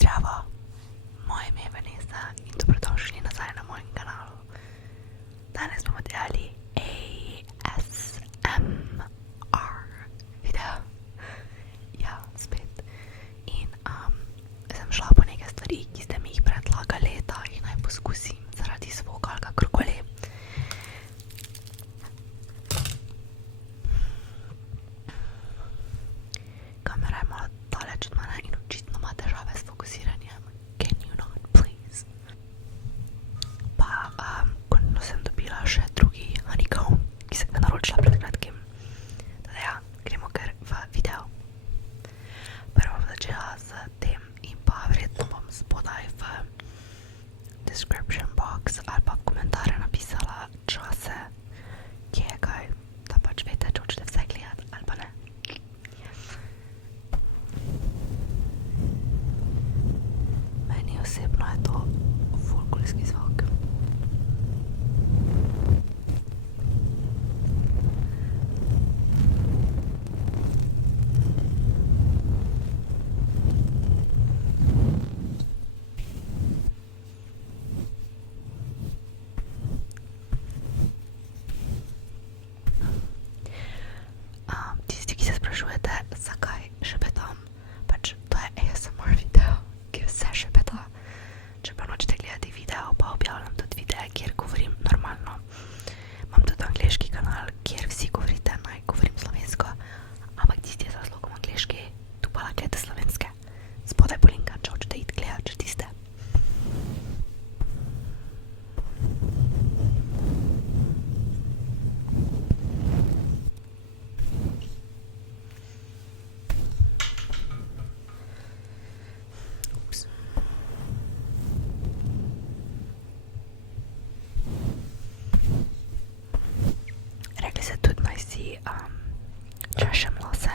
Zdravo, moje ime je Vanessa in dobrodošli nazaj na mojem kanalu. Danes bomo delali ASMR video. Ja, spet. In sem šla po nekaj stvari, ki ste mi jih predlagali, da jih naj poskusim zaradi zvoka ali kakorkoli. Kamera je malo daleč od mene in očitno ima težave s fokusiranjem. Can you not, please? Pa, končno sem dobila še drugi honeycomb, ki sem ga naročila pred kratkim. Teda ja, gremo kar v video. Prvo bom začela z tem in pa verjetno bom spodaj v description box ali pa v komentarje napisala čase, kje je kaj, da pač veste, če hočete vse gledati ali pa ne. Meni osebno je to ful kulski zvok. Tisti, ki se sprašujete, zakaj šepetam, pač to je ASMR video, kjer vse šepeta. Če pa nočete gledati video, pa objavljam tudi videe, kjer govorim normalno. Imam tudi angleški kanal, kjer vsi govorite, naj govorim slovensko, ampak tisti je z razlogom angleški, tu pa lahko gledate slovenske. Spodaj bo linka, če hočete iti gledati, če tiste. Rekli se tudi naj si češem lase,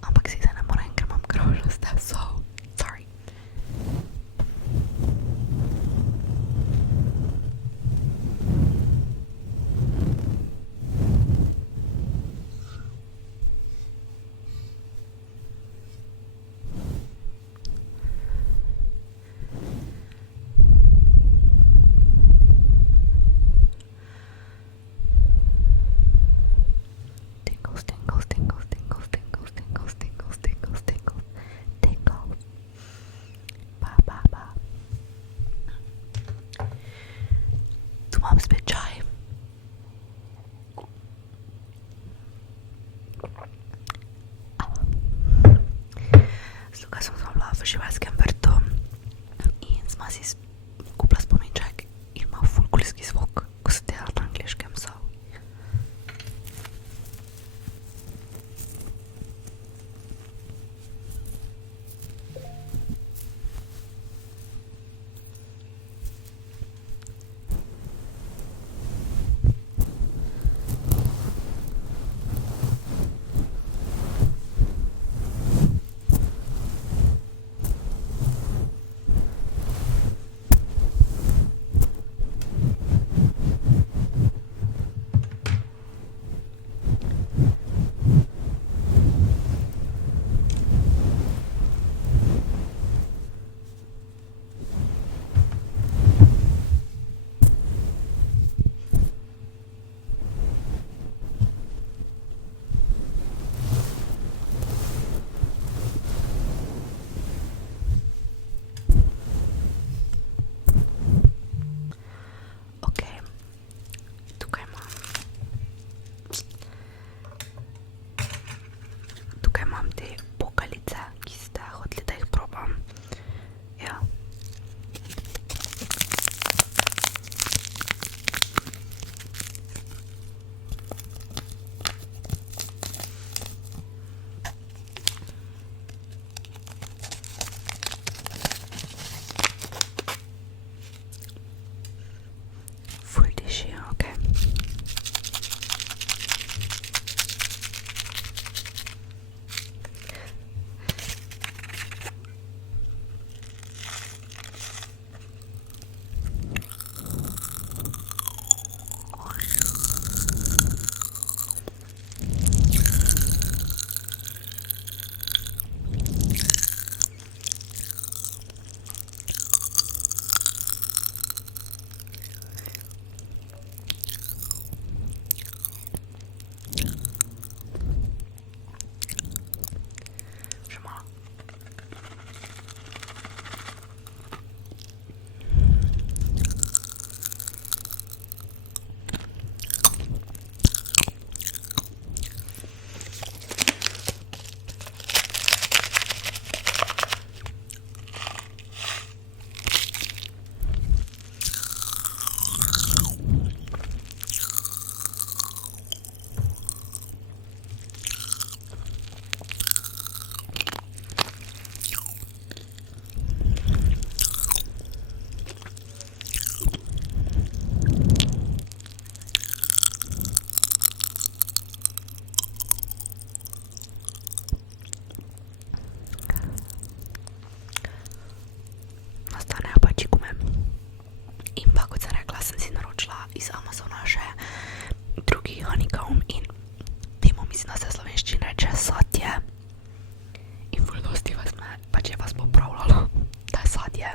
ampak si zdaj ne morem, ker imam krožaste, so sorry. Tingles, tingles, tingles, tingles, tingles, tingles, tingles, tingles, tingles, tingles. Ba, ba, ba. Tu imam spet čaj. Tukaj sem bila v živalskem vrtu in sva si kupila spominček in ima ful kulski zvok, ko se dela na angleškem, so. drugače je vas popravljalo, da je sadje.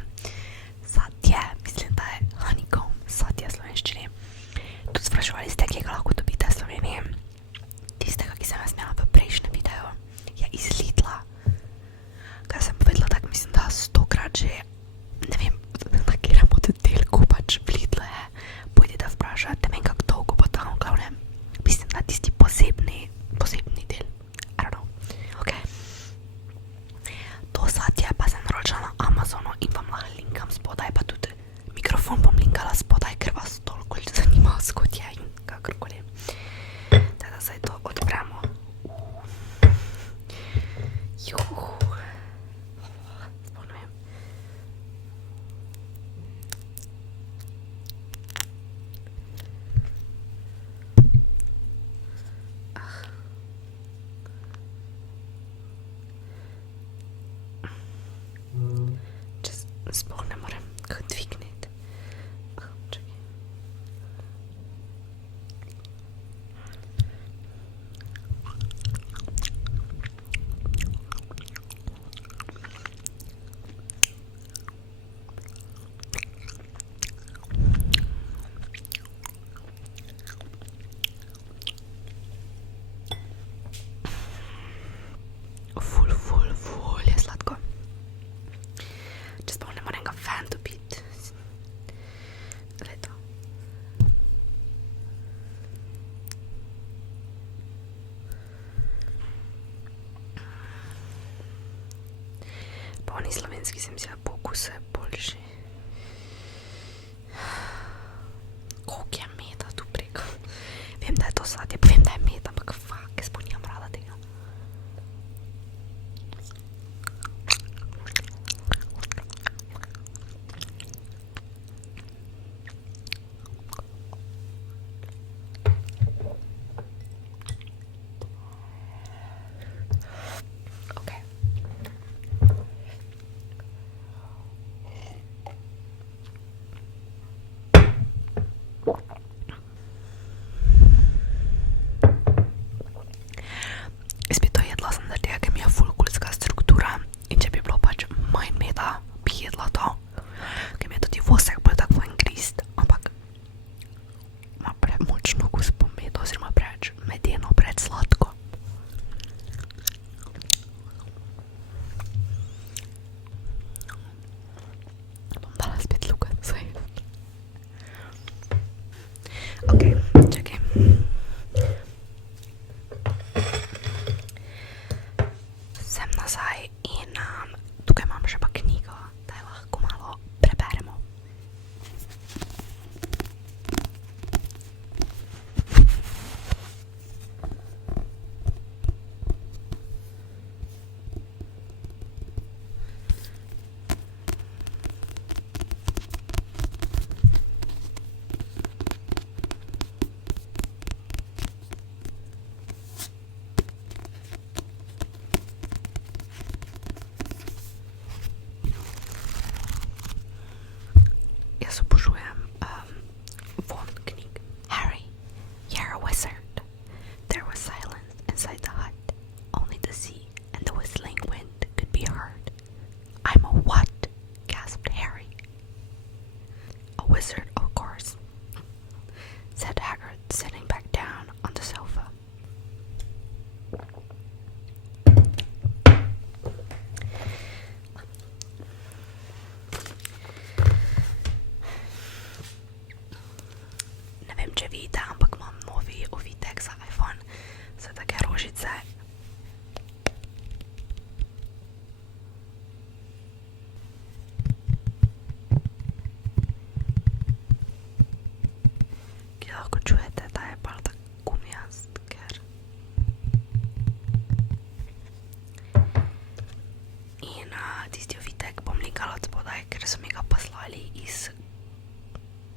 Sadje, mislim, da je honeycomb, sadje v slovenščini. Tudi spraševali ste, kje ga lahko dobite v Sloveniji. Tistega, ki sem jaz imela v prejšnjem videu, je iz Lidla. Kaj sem povedala, tak mislim, da 100-krat že, ne vem, na kjerem oddelku pač v Lidlu je. Pojdite vprašati, ne vem, kako dolgo bo tam, v glavnem. Mislim, da tisti posebni del. I don't know. Ok. To sadje pa sem naročila na Amazonu in vam lahko linkam spodaj, pa tudi mikrofon bom linkala spodaj, ker vas toliko zanima, skot je in kakorkoli. Teda zdaj to odpremo. Sploh ne vem. Sploh ne morem ga dvigniti. Čakaj. Ful je sladko. Če sploh ne morem ga ven dobiti. Leto. Pa oni slovenski se mi zdi, po okusu je boljši. Koliko je meda tu preko? Vem, da je to sadje, vem, da je meda, ampak fuck, jaz pa nimam rada tega. Jaz bi to jedla sem zaradi tega, ker mi je ful kulska struktura in če bi bilo pač manj meda, bi jedla to, ker mi je tudi vosek bolj tak fajn grist, ampak ima premočno okus po medu oziroma preveč medeno, preveč sladko. Bom dala spet luka nazaj. Ok, čakaj. Sem nazaj in tukaj imam še pa knjigo, da jo lahko malo preberemo. Jaz obožujem von knjig. Harry, you're a wizard. There was silence inside the hut. Only the sea and the whistling wind could be heard. I'm a what? Gasped Harry. A wizard, of course, said Hagrid, sitting back down on the sofa. Ne vem, če vidite, ampak imam novi ovitek za iPhone, za take rožice. Ki lahko čujete, da je bolj tak gumijast, ker... In tisti ovitek bom linkala od spodaj, ker so mi ga poslali iz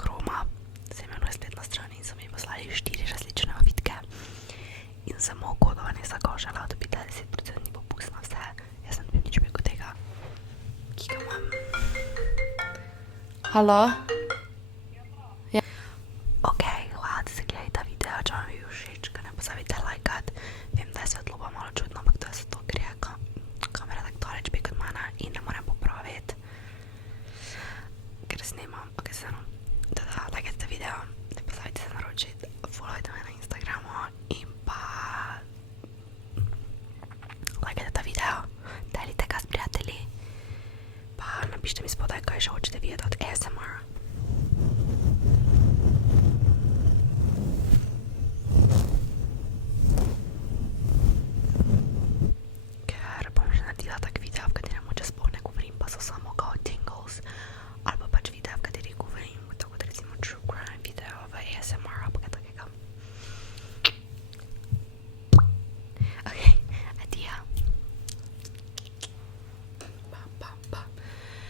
Chroma, se imenuje spletna stran in so mi poslali 4 različne ovitke. In samo kodovanje za kožela dobite 10% popust na vse. Jaz sem dobim nič preko tega, ki ga imam. Halo? Ja. Ok, hvala, da ste gledali ta video, če vam je bil všeč, ga ne pozabite lajkat. Vem, da je svetloba malo čudno, ampak to je zato, ker je kamera tako daleč prek od mene in що хочете відео від ASMR.